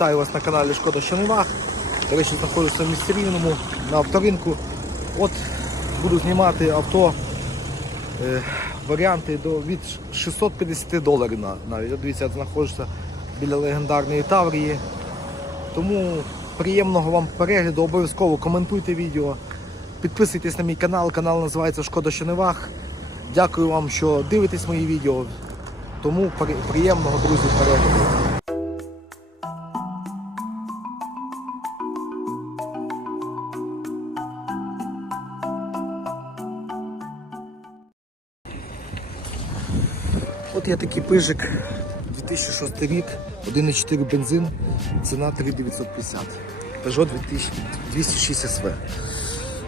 вітаю вас на каналі Шкода Щонивах. До речі, знаходжуся в місті Рівному на авторинку. От буду знімати авто е, варіанти до, від 650 доларів навіть. Дивіться, я знаходжуся біля легендарної Таврії. Тому приємного вам перегляду, обов'язково коментуйте відео, підписуйтесь на мій канал, канал називається Шкода Щонивах. Дякую вам, що дивитесь мої відео. Тому приємного, друзі, перегляду. Є такий пижик, 2006 рік, 1,4 бензин, ціна 3950. Peugeot 2000 206 SV.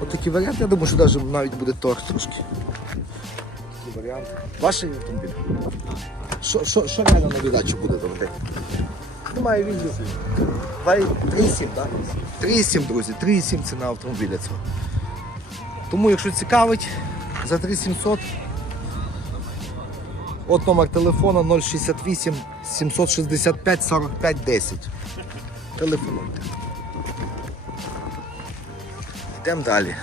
От такий варіант, я думаю, що навіть, навіть буде торг трошки. Такий варіант. Ваш автомобіль? Що, реально на віддачу буде добре? Немає відео. 3,7, так? 3,7, друзі, 3,7 ціна автомобіля цього. Тому, якщо цікавить, за 3700 От номер телефону 068 765 45 10. Телефонуйте. Йдемо далі.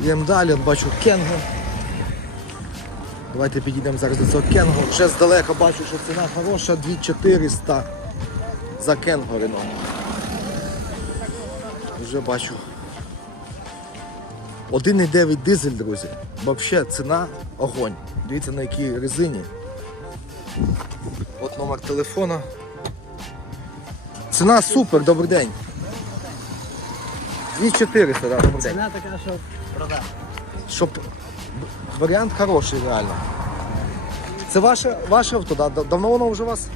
Йдемо далі, от бачу Кенго. Давайте підійдемо зараз до цього Кенго. Вже здалека бачу, що ціна хороша, 2400 за Кенго Рено. Вже бачу. 1,9 дизель, друзі. Взагалі ціна огонь. Дивіться на якій резині. От номер телефона. Ціна супер, добрий день. 2400, да, добрий день. Ціна така, що продав. Щоб варіант хороший реально. Це ваше, ваше авто, да? Да- Давно воно вже у вас?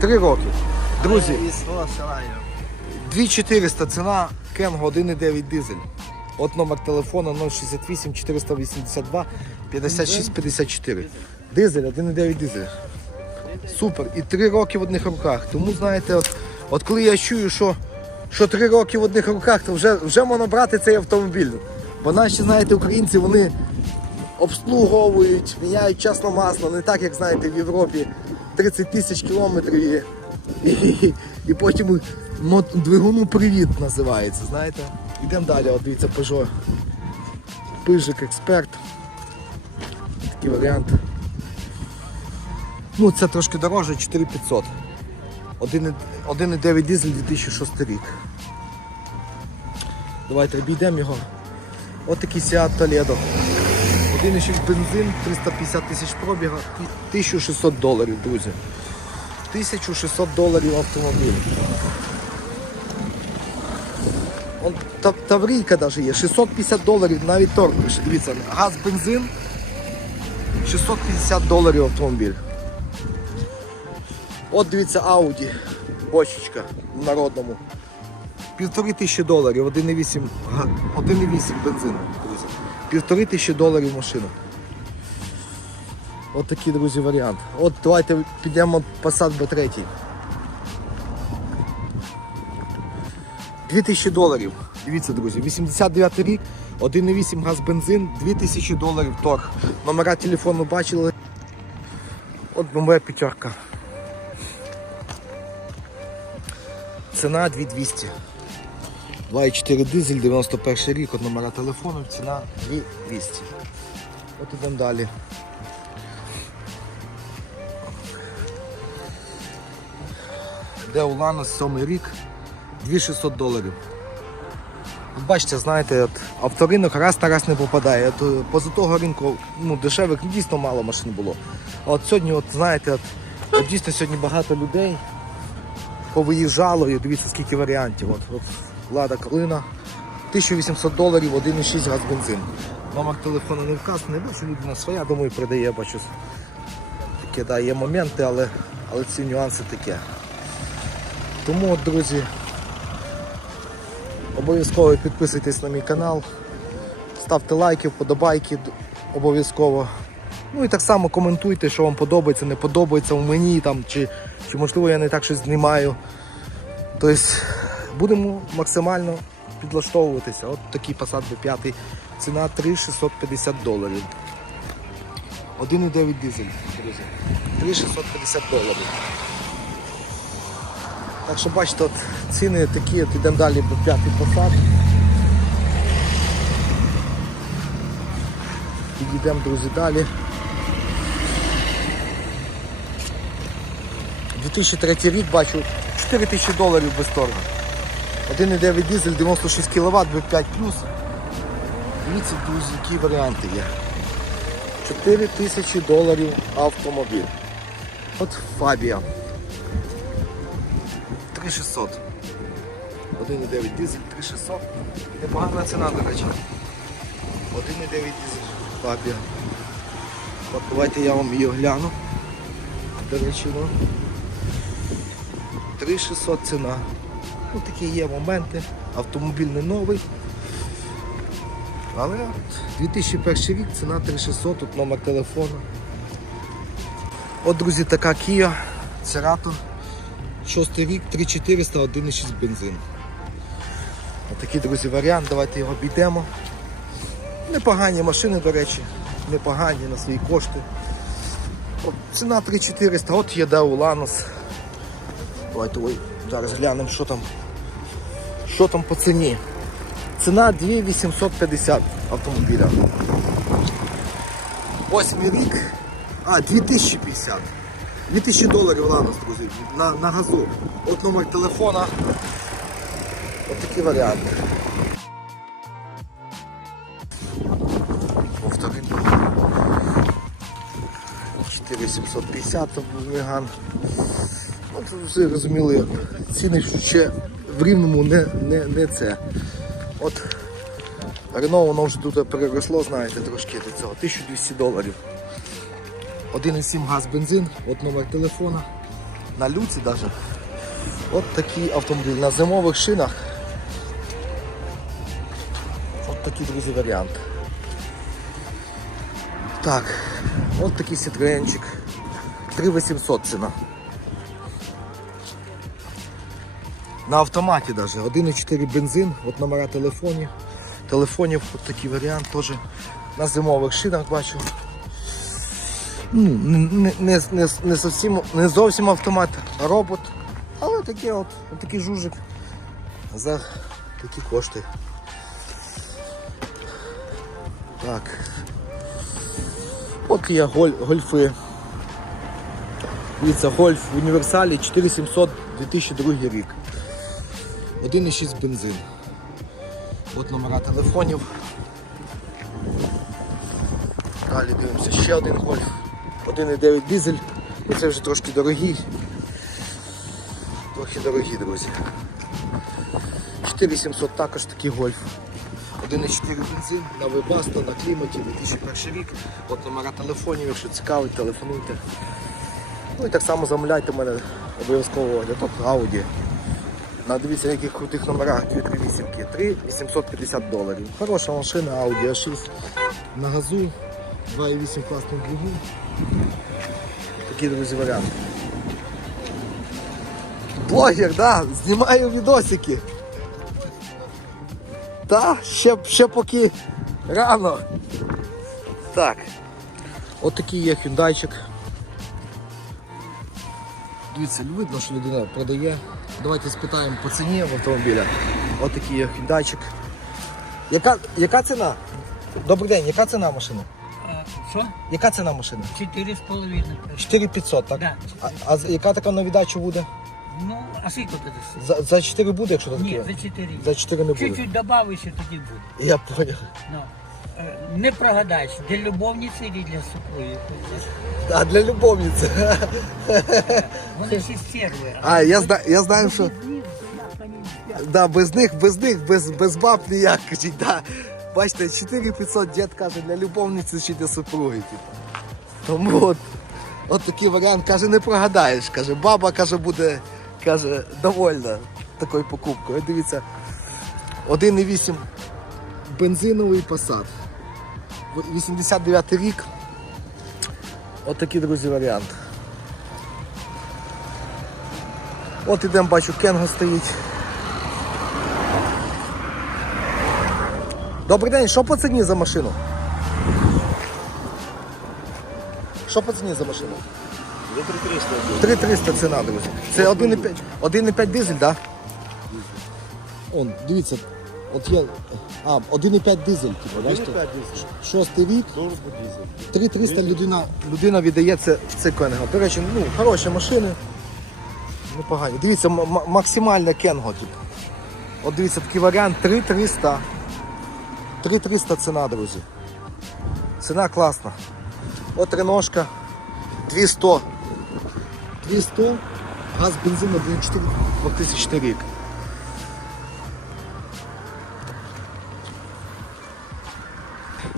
Три роки. Друзі, Із свого села його. 2400 ціна Кенго 1,9 дизель. От номер телефону 068 482 56 54. Дизель, 1,9 дизель. Супер. І 3 роки в одних руках. Тому знаєте, от, от коли я чую, що, що 3 роки в одних руках, то вже, вже можна брати цей автомобіль. Бо наші, знаєте, українці, вони обслуговують, міняють часно масло, не так, як знаєте, в Європі 30 тисяч кілометрів і, і, і потім двигуну привіт називається, знаєте. Йдемо далі, от дивіться Peugeot. Пижик експерт. Такий варіант. Ну, це трошки дороже, 4500. 1,9 1,9 дизель 2006 рік. Давайте обійдемо його. От такий Seat Toledo. 1,6 бензин, 350 тисяч пробіга 1600 доларів, друзі. 1600 доларів автомобіль. Он та- Таврійка навіть є, 650 доларів навіть торг. Дивіться, газ, бензин, 650 доларів автомобіль. От дивіться Audi, бочечка в народному. Півтори тисячі доларів, 1,8 1,8 бензин, друзі. Півтори тисячі доларів машина. От такий, друзі, варіант. От давайте підемо Passat B3. 2000 доларів. Дивіться, друзі, 89 рік, 1,8 газ бензин, 2000 доларів торг. Номера телефону бачили. От номер п'ятерка. Ціна 2200. 2,4 дизель, 91 рік, от номера телефону, ціна 2200. От ідемо далі. Де Улана, 7 рік, 2600 доларів. Бачите, знаєте, от авторинок раз на раз не попадає. От, е, поза того ринку ну, дешевих дійсно мало машин було. А от сьогодні, от, знаєте, от, от дійсно сьогодні багато людей повиїжджало і дивіться скільки варіантів. От, от Лада Калина, 1800 доларів, 1,6 газ бензин. Номер телефону не вказаний, бачу, людина своя, думаю, продає, бачу. Таке, да, є моменти, але, але ці нюанси таке. Тому, от, друзі, обов'язково підписуйтесь на мій канал, ставте лайки, вподобайки обов'язково. Ну і так само коментуйте, що вам подобається, не подобається в мені там, чи, чи можливо я не так щось знімаю. Тобто будемо максимально підлаштовуватися. От такий Passat B5, ціна 3650 доларів. 1,9 дизель, друзі. 3650 доларів. Так що бачите, от ціни такі, от ідемо далі по п'ятий посад. Підійдемо, друзі, далі. 2003 рік бачу 4 тисячі доларів без торгу. 1,9 дизель, 96 кВт, B5 Дивіться, друзі, які варіанти є. 4 тисячі доларів автомобіль. От Фабія. 3600. 1,9 дизель, 3600. Непогана ціна, до речі. 1,9 дизель Фабія. От давайте я вам її огляну. До речі, ну. 3600 ціна. Ну такі є моменти. Автомобіль не новий. Але от 2001 рік ціна 3600, тут номер телефону. От, друзі, така Kia Cerato. Шостий рік, 3400, 1,6 бензин. Отакий, друзі, варіант. Давайте його обійдемо. Непогані машини, до речі, непогані на свої кошти. От, ціна 3400, от є Daewoo Lanos. Давайте ой, зараз глянемо, що там. Що там по ціні. Ціна 2850 автомобіля. Восьмий рік. А, 2050. 2000 доларів Ланос, друзі, на, на газу. От номер телефона. От такі варіанти. Повторимо. 4750 Меган. Всі розуміли, ціни ще в рівному не, не, не це. От Рено воно вже тут переросло, знаєте, трошки до цього. 1200 доларів. 1,7 газ бензин, от номер телефона. На люці навіть. От такий автомобіль на зимових шинах. От такий, друзі, варіант. Так, от такий Citroenчик. 3800 ціна. На автоматі навіть 1,4 бензин, от номера телефонів. Телефонів от такий варіант теж на зимових шинах бачу. Ну, не, не, не, не, зовсім, не зовсім автомат, а робот. Але таке от, такий жужик за такі кошти. Так. От є голь, гольфи. Дивіться, гольф в універсалі 4700 2002 рік. 1,6 бензин. От номера телефонів. Далі дивимося ще один гольф. 1,9 дизель. Ну, Це вже трошки дорогий. Трохи дорогі, друзі. 4700 також такий гольф. 1,4 бензин на Webasto, на кліматі, 2001 рік. От номера телефонів, якщо цікавить, телефонуйте. Ну і так само замовляйте мене обов'язково огляд. От Audi. На дивіться, яких крутих номерах 238 3 850 доларів. Хороша машина Audi A6 на газу, 2,8 класний двигун. Такі, друзі, варіанти. Блогер, да, знімаю відосики. Та, ще, ще поки рано. Так. От є хюндайчик. Дивіться, видно, що людина продає. Давайте спитаємо по ціні автомобіля. От є хюндайчик. Яка, яка ціна? Добрий день, яка ціна машини? Що? Яка ціна машини? Чотири з половиною. 4500, так? Да. А, а з- яка така на віддачу буде? Ну, а скільки ти? За, за 4 буде, якщо таке? Ні, за чотири. За 4 не буде. Чуть-чуть добавиш, і тоді буде. Я понял. Ну, е, не прогадаєш, для любовниці чи для супруги. А для любовниці. Вони всі стерви. А, я, зна, я знаю, що да, без них, без них, без, без баб ніяк. кажіть, Да. Бачите, 4500 дід каже для любовниці чи для супруги. Типу. Тому от, от такий варіант, каже, не прогадаєш. Каже, баба каже, буде каже, довольна такою покупкою. Дивіться, 1,8 бензиновий посад. 89 рік. От такий, друзі, варіант. От ідемо, бачу, Кенго стоїть. Добрий день, що по ціні за машину? Що по ціні за машину? За 3300. 3300 ціна, друзі. Це 1,5 1,5 дизель, так? Да? Он, дивіться, от є. А, 1,5 дизель, типу, бачите? 1,5 дизель. Шостий рік, дизель. 3300 людина, людина віддає це, це Кенго. До речі, ну, хороші машини. Непогані. Дивіться, максимальне Кенго. Типу. От дивіться, такий варіант 3300. 3300 ціна, друзі. Ціна класна. От реношка 200. 200, газ, бензин 1,4 2000 рік.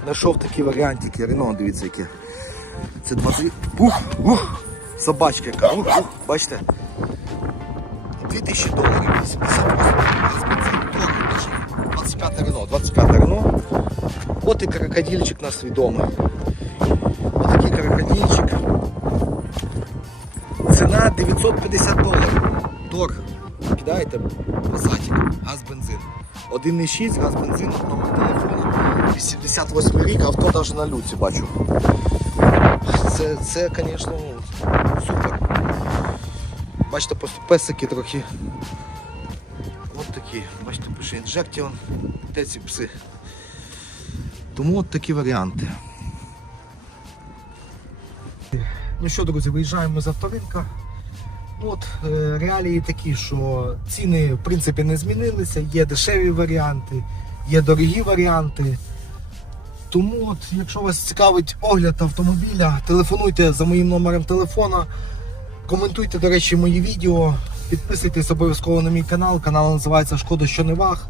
Знайшов такі варіантики, Рено, дивіться яке. Це 20. Ух, ух, собачка яка. Ух, ух, бачите? 2000 доларів, 88 газ, бензин, трохи дуже. 25 Рено, 25 Рено. От і крокодильчик наш відомий. Ось такий крокодильчик. Ціна 950 доларів. Тор. Кидаєте Пасатик, газ бензин. 1,6 газ бензин, номер телефону. 88 рік, авто навіть на люці бачу. Це, це звісно, супер. Бачите, просто песики трохи. Такі, бачите, пише інжектіон, де ці пси. Тому от такі варіанти. Ну що, друзі, виїжджаємо з авторинка. Ну, От е, реалії такі, що ціни в принципі не змінилися, є дешеві варіанти, є дорогі варіанти. Тому, от, якщо вас цікавить огляд автомобіля, телефонуйте за моїм номером телефона, коментуйте, до речі, мої відео, підписуйтесь обов'язково на мій канал. Канал називається Шкода, що не ваг.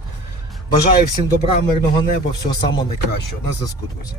Бажаю всім добра, мирного неба, всього самого найкращого. На зв'язку, друзі.